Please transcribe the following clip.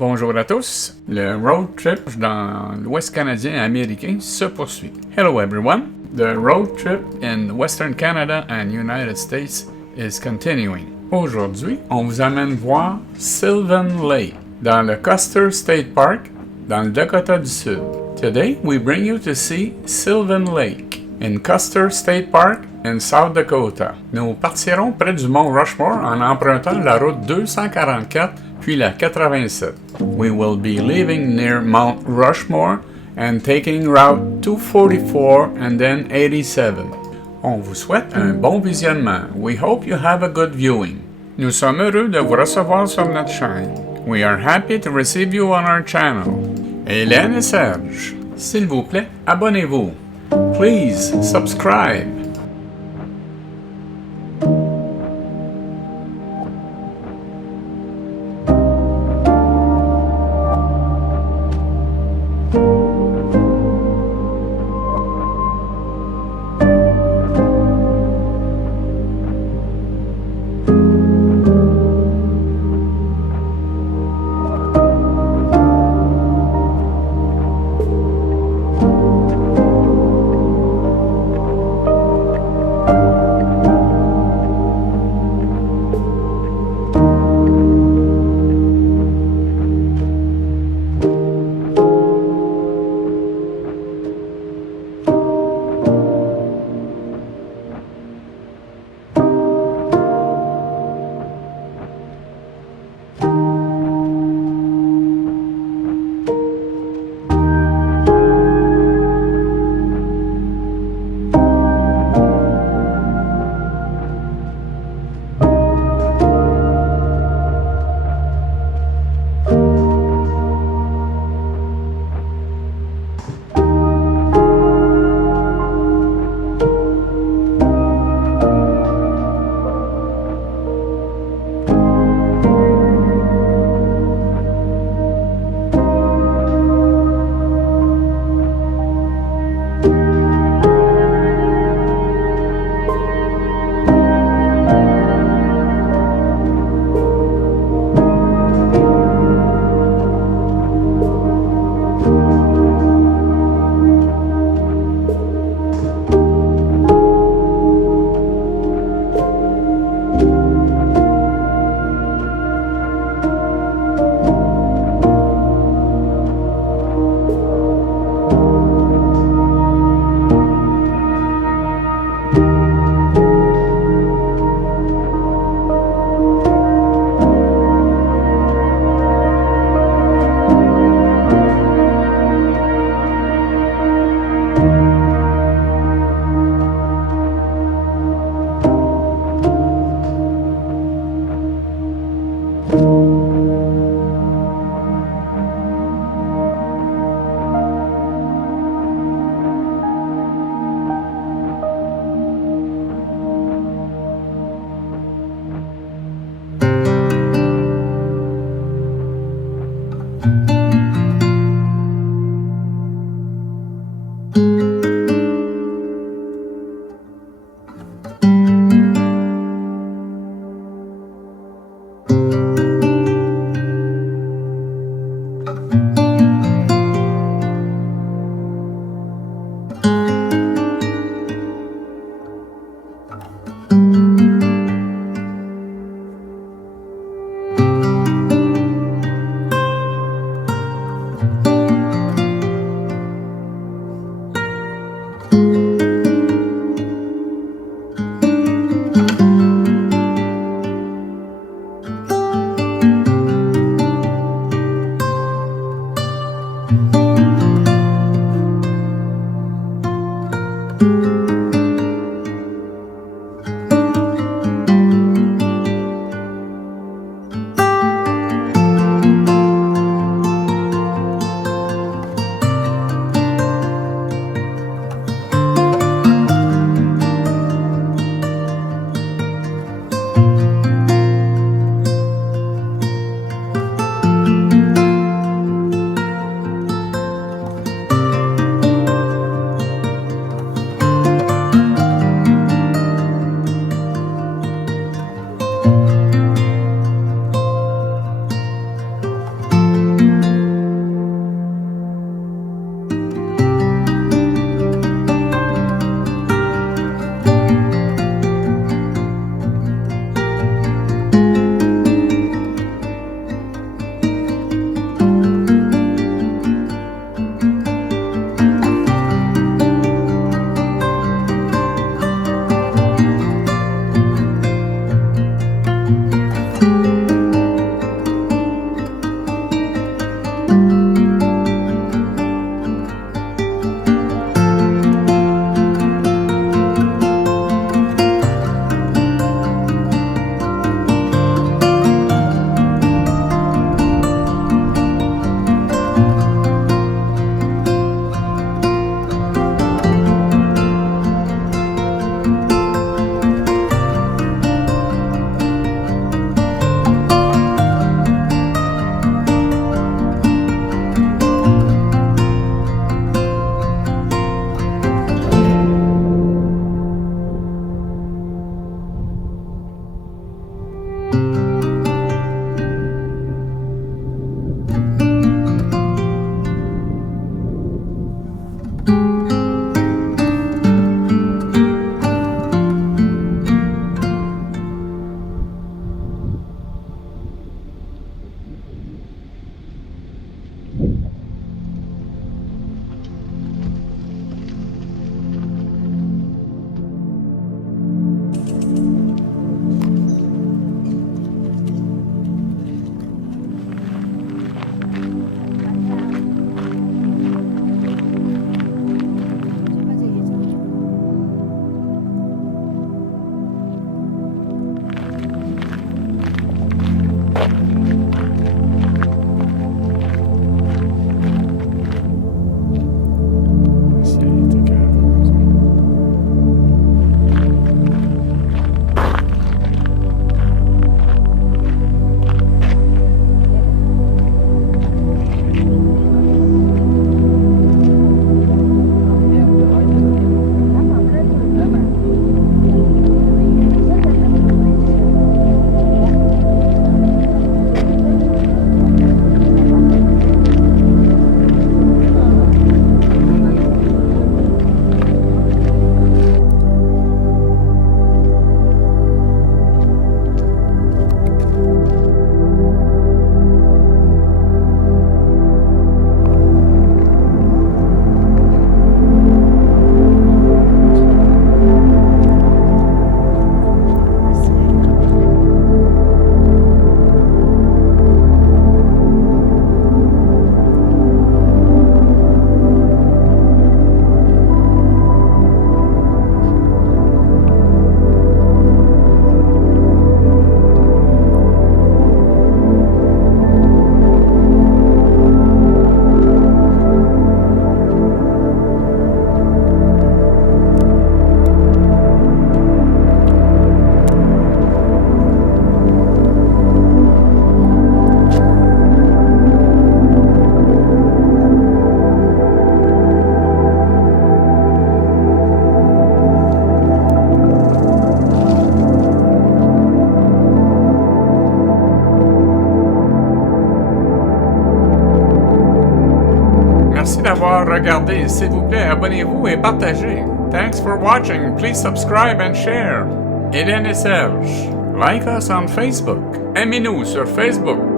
Bonjour à tous. Le road trip dans l'Ouest canadien américain se poursuit. Hello everyone. The road trip in Western Canada and United States is continuing. Aujourd'hui, on vous amène voir Sylvan Lake dans le Custer State Park dans le Dakota du Sud. Today, we bring you to see Sylvan Lake in Custer State Park in South Dakota. Nous partirons près du mont Rushmore en empruntant la route 244 puis la 87. We will be leaving near Mount Rushmore and taking route 244 and then 87. On vous souhaite un bon visionnement. We hope you have a good viewing. Nous sommes heureux de vous recevoir sur notre chaîne. We are happy to receive you on our channel. Hélène et Serge, s'il vous plaît, abonnez-vous. Please subscribe. Merci d'avoir regardé. S'il vous plaît, abonnez-vous et partagez. Thanks for watching. Please subscribe and share. Hélène et Serge. Like us on Facebook. Aimez-nous sur Facebook.